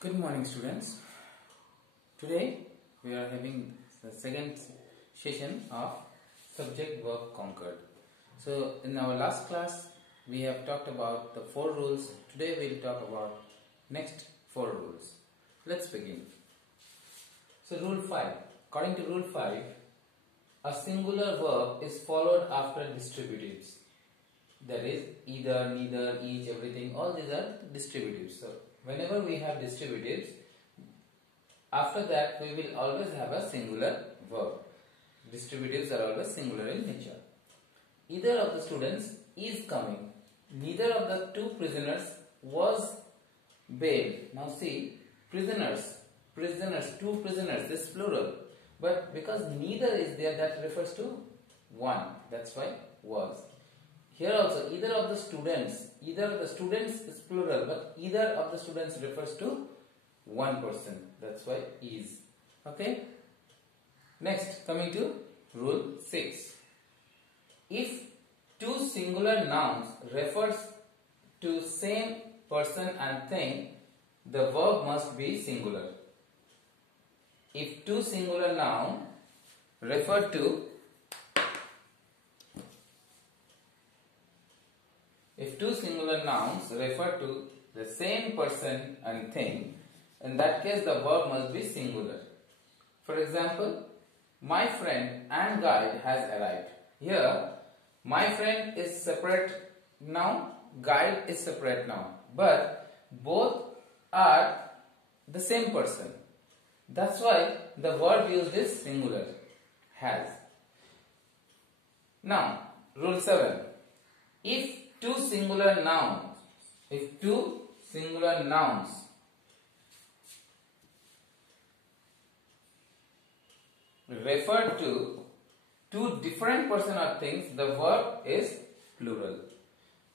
Good morning, students. Today we are having the second session of subject-verb concord. So in our last class we have talked about the 4 rules. Today we will talk about next 4 rules. Let's begin. So rule 5. According to rule 5, a singular verb is followed after distributives. That is either, neither, each, everything, all these are distributives. So whenever we have distributives, after that we will always have a singular verb. Distributives are always singular in nature. Either of the students is coming. Neither of the 2 prisoners was bailed. Now see, prisoners, 2 prisoners, this is plural. But because neither is there, that refers to one. That's why was. Here also, either of the students is plural, but either of the students refers to one person. That's why is. Okay. Next, coming to rule 6. If 2 singular nouns refers to same person and thing, the verb must be singular. If 2 singular nouns refer to the same person and thing, in that case the verb must be singular. For example, my friend and guide has arrived. Here, my friend is separate noun, guide is separate noun, but both are the same person. That's why the verb used is singular, has. Now, rule 7. If 2 singular nouns refer to 2 different person or things, the verb is plural.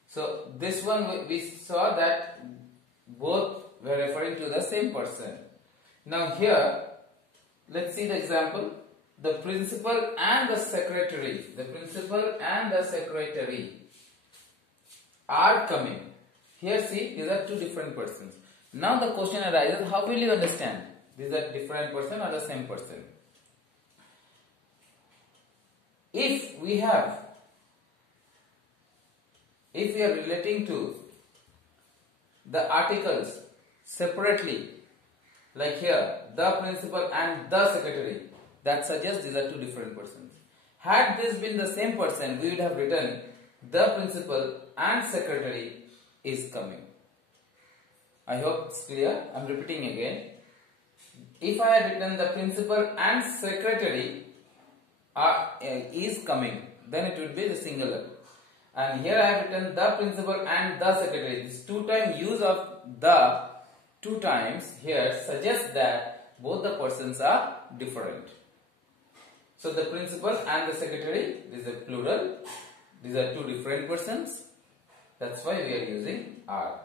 So this one we saw that both were referring to the same person. Now here, let's see the example. The principal and the secretary. Are coming. Here see, these are 2 different persons. Now the question arises, how will you understand? These are different person or the same person? If we are relating to the articles separately, like here, the principal and the secretary, that suggests these are 2 different persons. Had this been the same person, we would have written the principal and secretary is coming. I hope it's clear. I am repeating again. If I had written the principal and secretary is coming, then it would be the singular. And here I have written the principal and the secretary. This 2 time use of the 2 times here suggests that both the persons are different. So the principal and the secretary, this is a plural. These are 2 different persons. That's why we are using are.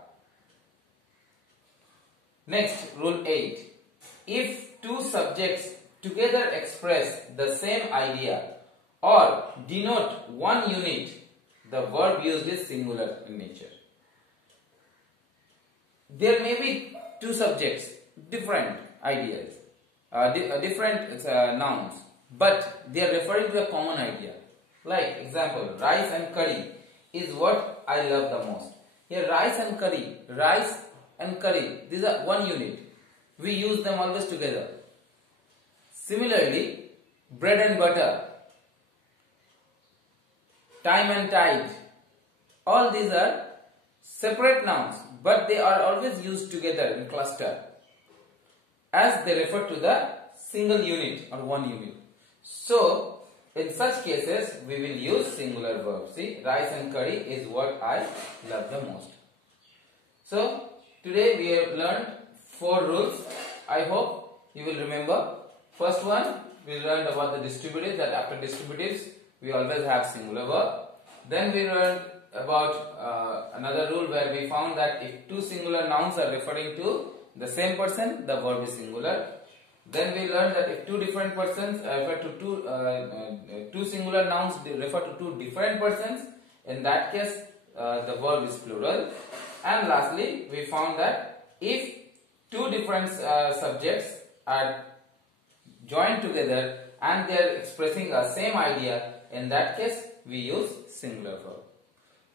Next, rule 8. If 2 subjects together express the same idea or denote one unit, the verb used is singular in nature. There may be 2 subjects, different ideas, different nouns, but they are referring to a common idea. Like example, rice and curry is what I love the most. Here rice and curry, these are one unit. We use them always together. Similarly, bread and butter, time and tide, all these are separate nouns, but they are always used together in cluster as they refer to the single unit or one unit. So in such cases, we will use singular verb. See, rice and curry is what I love the most. So, today we have learned 4 rules. I hope you will remember. First one, we learned about the distributives, that after distributives, we always have singular verb. Then we learned about another rule where we found that if 2 singular nouns are referring to the same person, the verb is singular. Then we learned that if 2 different persons refer to 2 singular nouns refer to 2 different persons, in that case the verb is plural. And lastly, we found that if two different subjects are joined together and they are expressing a same idea, in that case we use singular verb.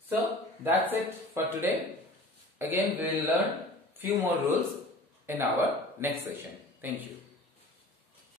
So that's it for today. Again we will learn few more rules in our next session. Thank you.